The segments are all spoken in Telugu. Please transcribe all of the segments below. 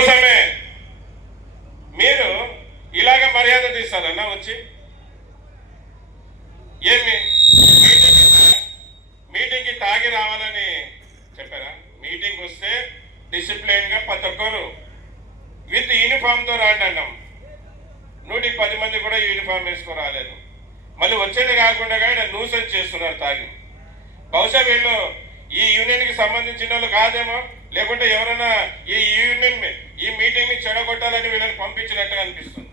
అందుకోసమే మీరు ఇలాగ మర్యాద తీస్తారన్నా వచ్చి ఏమి మీటింగ్కి తాగి రావాలని చెప్పారా? మీటింగ్ వస్తే డిసిప్లైన్గా ప్రతి ఒక్కరు విత్ యూనిఫామ్తో రాండి అన్నాం. 110 మంది కూడా యూనిఫామ్ వేసుకొని రాలేదు. మళ్ళీ వచ్చేది కాకుండా ఇక్కడ న్యూసెన్స్ చేస్తున్నారు తాగి. బహుశా వీళ్ళు ఈ యూనియన్కి సంబంధించిన వాళ్ళు కాదేమో, లేకుంటే ఎవరైనా ఈ మీటింగ్ని చెడగొట్టాలని వీళ్ళని పంపించినట్టుగా అనిపిస్తుంది.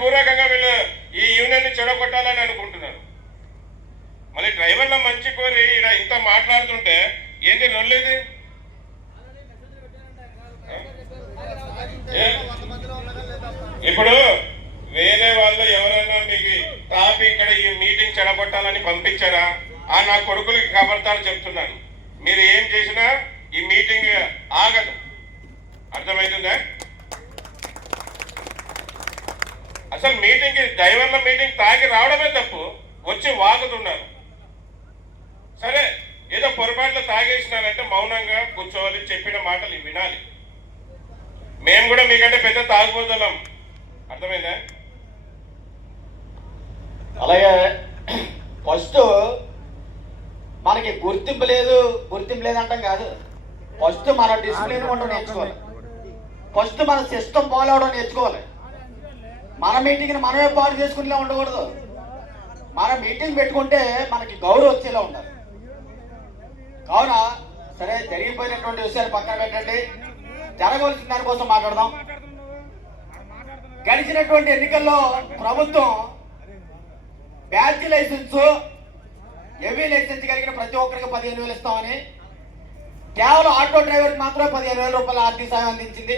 పూర్వకంగా వీళ్ళు ఈ యూనియన్ని చెడగొట్టాలని అనుకుంటున్నారు. మళ్ళీ డ్రైవర్ల మంచి కోరి ఇక్కడ ఇంత మాట్లాడుతుంటే ఏంటి రొల్లేది? ఇప్పుడు వేరే వాళ్ళు ఎవరైనా మీకు టాపిక్ ఇక్కడ ఈ మీటింగ్ చెడగొట్టాలని పంపించారా? నా కొడుకులకి ఖబర్దారు చెప్తున్నాను, మీరు ఏం చేసినా ఈ మీటింగ్ ఆగదు. అర్థమవుతుందా? అసలు మీటింగ్ డ్రైవర్ల మీటింగ్ తాగి రావడమే తప్పు, వచ్చి వాగుతున్నారు. సరే, ఏదో పొరపాట్లు తాగేసినారంటే మౌనంగా కూర్చోవాలి, చెప్పిన మాటలు వినాలి. మేము కూడా మీకంటే పెద్ద తాగిపోతున్నాం. అర్థమైందా? అలాగే ఫస్ట్ మనకి గుర్తింపు లేదంటాం కాదు. ఫస్ట్ మన డిసిప్లిన్ ఉండడం నేర్చుకోవాలి. ఫస్ట్ మన సిస్టమ్ ఫాలో అవడం నేర్చుకోవాలి. మన మీటింగ్ని మనమే పాటు చేసుకునేలా ఉండకూడదు. మన మీటింగ్ పెట్టుకుంటే మనకి గౌరవం వచ్చేలా ఉండాలి. కావున సరే, జరిగిపోయినటువంటి విషయాలు పక్కన పెట్టండి, జరగవలసిన దానికోసం మాట్లాడదాం. గడిచినటువంటి ఎన్నికల్లో ప్రభుత్వం బ్యాచ్ లైసెన్స్, హెవీ లైసెన్స్ కలిగిన ప్రతి ఒక్కరికి 15,000 ఇస్తామని, కేవలం ఆటో డ్రైవర్కి మాత్రమే 15,000 రూపాయల ఆర్థిక సాయం అందించింది.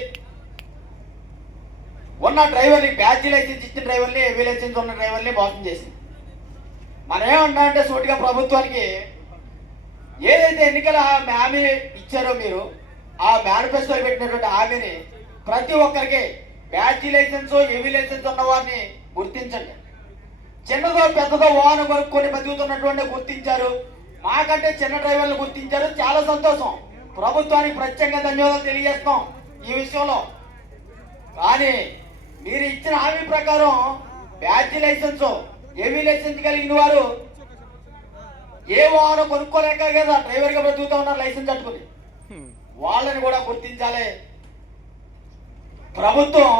ఉన్న డ్రైవర్ని, బ్యాచ్ లైసెన్స్ ఇచ్చిన డ్రైవర్ని, హెవీ లైసెన్స్ ఉన్న డ్రైవర్ని మోసం చేసింది. మనం ఏమన్నామంటే సూటిగా ప్రభుత్వానికి ఏదైతే ఎన్నికల హామీ ఇచ్చారో మీరు, ఆ మేనిఫెస్టోలో పెట్టినటువంటి హామీని ప్రతి ఒక్కరికి బ్యాచ్ లైసెన్స్, హెవీ లైసెన్స్ ఉన్న వారిని గుర్తించండి. చిన్నదో పెద్దదో వాహనం కొనుక్కొని బతుకుతున్నటువంటి గుర్తించారు, మాకంటే చిన్న డ్రైవర్లు గుర్తించారు. చాలా సంతోషం. ప్రభుత్వానికి ప్రత్యేకంగా ధన్యవాదాలు తెలియజేస్తాం ఈ విషయంలో. కానీ మీరు ఇచ్చిన హామీ ప్రకారం బ్యాచ్ లైసెన్స్, హెవీ లైసెన్స్ కలిగిన వారు ఏ వాహనం కొనుక్కోలేక కదా డ్రైవర్గా బ్రతుకుతూ ఉన్నారు లైసెన్స్ కట్టుకుని, వాళ్ళని కూడా గుర్తించాలి. ప్రభుత్వం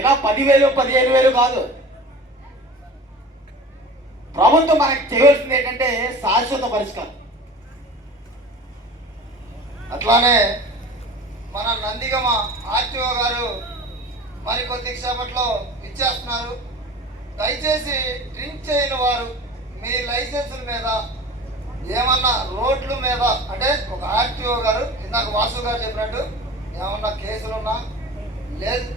ఇలా 10,000, 15,000 కాదు. ప్రభుత్వం మనకి చేయవలసింది ఏంటంటే శాశ్వత పరిష్కారం. అట్లానే మన నందిగమ ఆర్టీఓ గారు మరి కొద్దిసేపట్లో ఇచ్చేస్తున్నారు. దయచేసి డ్రింక్ చేయని వారు మీ లైసెన్సుల మీద ఏమన్నా రోడ్ల మీద, అంటే ఒక ఆర్టీఓ గారు ఇందాక వాసు గారు చెప్పినట్టు ఏమన్నా కేసులున్నా లేదు